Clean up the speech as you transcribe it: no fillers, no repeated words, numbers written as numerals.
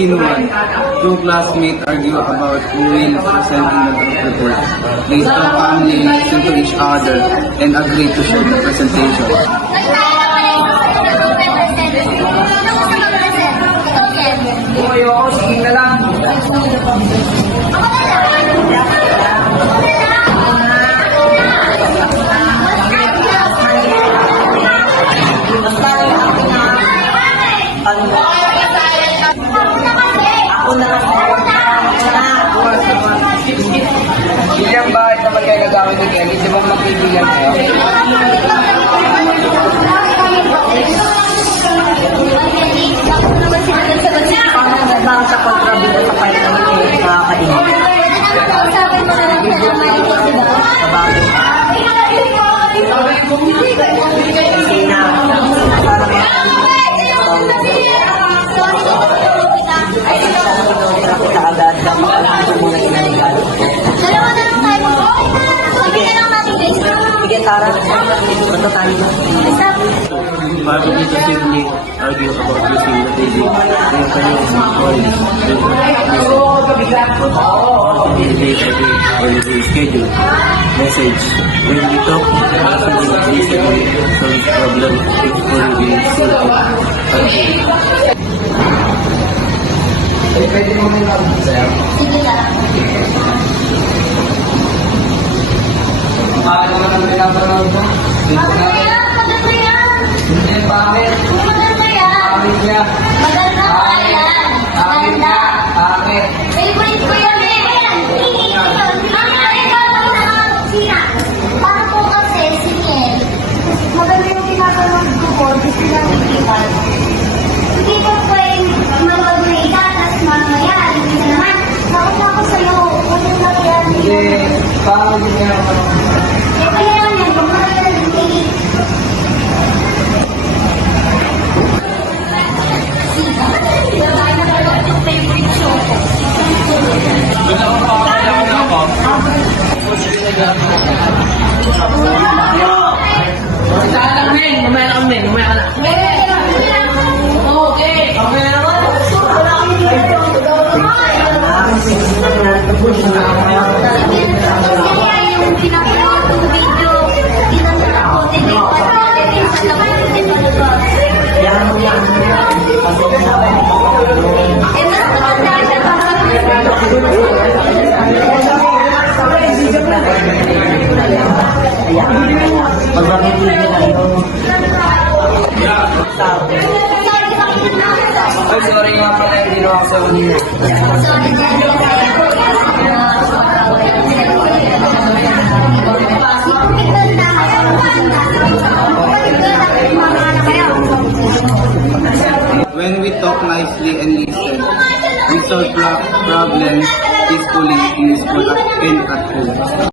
Scene 1. Two classmates argue about who will present in the group report. They stop calmly, listen to each other, and agree to share the presentation. Ilang bahay naman kayo nagawin ni Kelly? Di ba magbibilang kayo? Parang sa kontrabida sa fight naman eh, nakakainit. Sabi mo na lang sa naman ito, di ba? Kasi na, parang kita agad lang makakita muna inanigal. Dalawa na lang tayo. Sige na lang natin guys. Sige, Tara. Bato tayo ba? Family simply argue about using the daily holiday schedule. Message. When we talk, actually disagree, solve problem, peacefully will solve it. Pwede mo may mag-sir? Sige lang. Bakit mo nang pinapanood mo? Maganda yan, maganda yan. Hindi, bakit? Maganda yan. Bakit niya? Maganda ka yan. Maganda. Bakit? Favorite ko yan eh. Ang ikaw lang nakakakusina. Para po kasi si Niel, maganda yung pinapanood ko po, gusto niya nakikita. Hindi ko po yung manood na ika, tapos mamaya, hindi na naman. Bakit ako sa'yo? Kunin na yan. Hindi, bakit hindi niya ako? Eh, kaya yan, kung maganda na hindi. Saan lang, men? Mamaya na kami, mamaya ka na. Okay, mamaya na naman. Kaya yung pinapanood ko video, dinanda ako, hindi ko Yan mo yan. eh, mas maganda siya Pag makikita na ito. Ay, sorry nga pala, hindi na ako sa kanina. When we talk nicely and listen, we solve problems peacefully in school and at home.